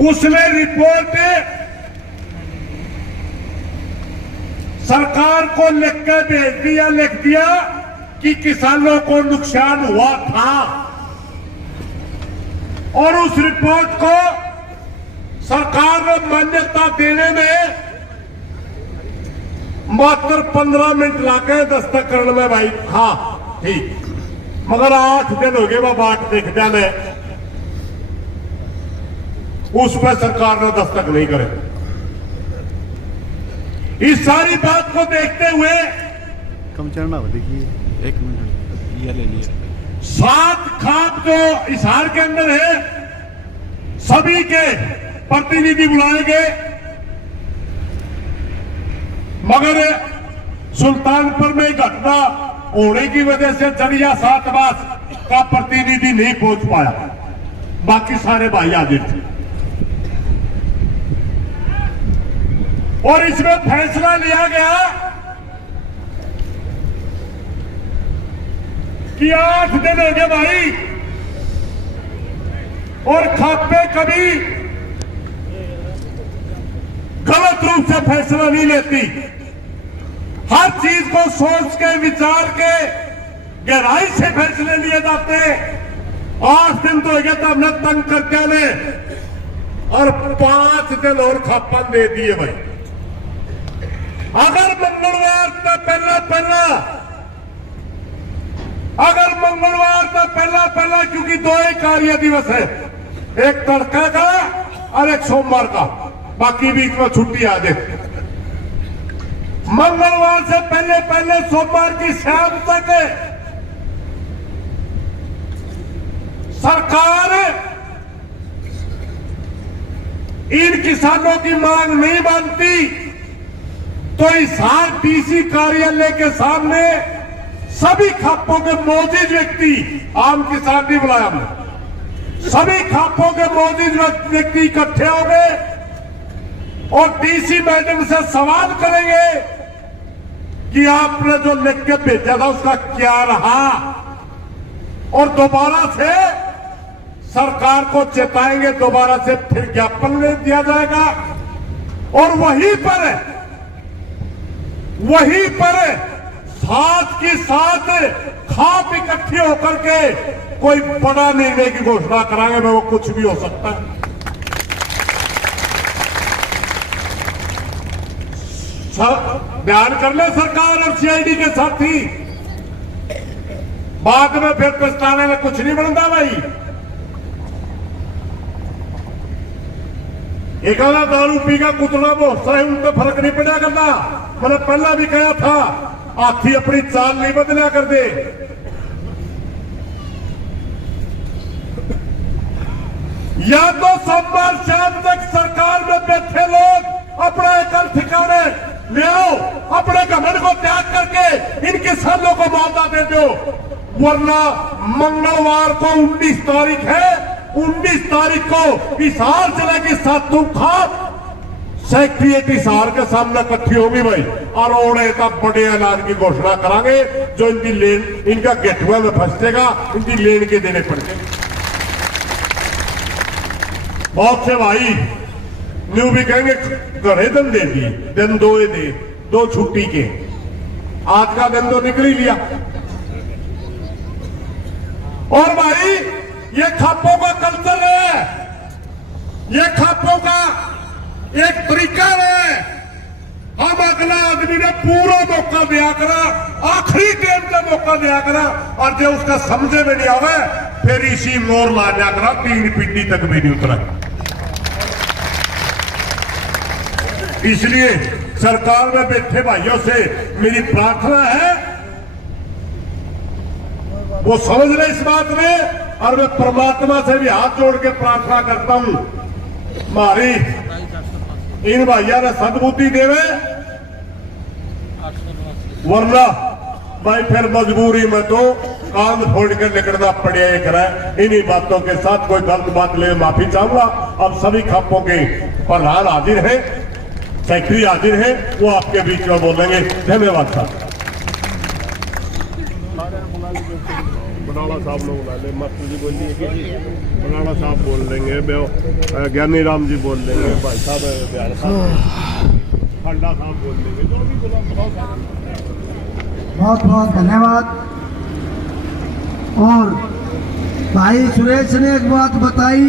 उसने रिपोर्ट सरकार को लिख के भेज दिया, लिख दिया कि किसानों को नुकसान हुआ था, और उस रिपोर्ट को सरकार ने मान्यता देने में मात्र 15 मिनट लाके दस्तक करने में। भाई हाँ ठीक, मगर 8 दिन हो गए वह बाट देख जाने, उस पर सरकार ने दस्तक नहीं करे। इस सारी बात को देखते हुए कम चढ़ना देखिए, 1 मिनट ये ले लिए। 7 खाप जो हिसार के अंदर है, सभी के प्रतिनिधि बुलाए गए, मगर सुल्तानपुर में घटना होने की वजह से जड़िया 7 मास का प्रतिनिधि नहीं पहुंच पाया, बाकी सारे भाई हाजिर थे। और इसमें फैसला लिया गया कि 8 दिन हो गए भाई, और खापे कभी गलत रूप से फैसला नहीं लेती, हर चीज को सोच के विचार के गहराई से फैसले लिए जाते हैं। 8 दिन तो हो गया, तो हमने तंग करके ने और 5 दिन और खापन दे दिए भाई। अगर मंगलवार का पहला क्योंकि 2 ही कार्य दिवस है, एक तड़का का और एक सोमवार का, बाकी बीच में छुट्टी आ जाए। मंगलवार से पहले सोमवार की शाम तक सरकार इन किसानों की मांग नहीं मानती तो हिसार डीसी कार्यालय के सामने सभी खापों के मौजूद व्यक्ति, आम किसान नहीं बुलाया हमने, सभी खापों के मौजूद व्यक्ति इकट्ठे हो गए और डीसी मैडम से सवाल करेंगे कि आपने जो लिख के भेजा था उसका क्या रहा, और दोबारा से सरकार को चेताएंगे, दोबारा से फिर ज्ञापन दिया जाएगा। और वहीं पर साथ के साथ खाप इकट्ठे होकर के कोई बड़ा निर्णय की घोषणा कराएंगे, मैं वो कुछ भी हो सकता है। बयान कर ले सरकार और सीआईडी के साथी, बाद में फिर पछताने में कुछ नहीं बनता भाई। एक आधा दारू पी का कुतला बहुत सा है, उन पर फर्क नहीं पड़ा करता। मैंने पहला भी कहा था, हाथी अपनी चाल नहीं बदला कर दे। या तो सोमवार शाम तक सरकार में बैठे लोग अपना एकल ठिकाने ले आओ, अपने घमंड को त्याग करके इन किसानों को मुआवजा दे दो, वरना मंगलवार को 19 तारीख है, 19 तारीख को हिसार जिले की सातों खाप सेक्रेटरी हिसार के सामने इकट्ठी होगी भाई, और ओड़े का बड़े ऐलान की घोषणा करांगे, जो इनकी लेन, इनका गेटवे में फंसेगा, इनकी लेन के देने पड़ेंगे। बहुत से भाई न्यू भी कहेंगे घरे दिन दे दिए, दिन 2 दे, 2 छुट्टी के, आज का दिन तो निकल ही लिया। और भाई ये खापों का कल्चर है, ये खापों का एक तरीका है। हम अगला आदमी ने पूरा मौका दिया करा, आखिरी टाइम का मौका दिया करा, और जो उसका समझे में नहीं आवे फिर इसी मोर ला दिया करा, 3 पिंडी तक भी नहीं उतरा। इसलिए सरकार में बैठे भाइयों से मेरी प्रार्थना है, वो समझ ले इस बात में, और मैं परमात्मा से भी हाथ जोड़ के प्रार्थना करता हूं, हमारी इन भाइयों ने सद्बुद्धि देवे, वरना भाई फिर मजबूरी में तो कान फोड़ के निकलना पड़ेगा। इन्हीं बातों के साथ कोई गलत बात ले माफी चाहूंगा। अब सभी खापों के प्रधान हाजिर है, सेक्रेटरी हाजिर है, वो आपके बीच में बोलेंगे। धन्यवाद साहब। बनाड़ा साहब लोग बुला ले, मास्टर जी बोलिए कि बनाड़ा साहब बोल देंगे, ज्ञानी राम जी बोल देंगे, भाई साहब बिहार साहब, खंडा साहब बोल देंगे, जो भी बोला बहुत सारे। बहुत बहुत धन्यवाद। और भाई सुरेश ने एक बात बताई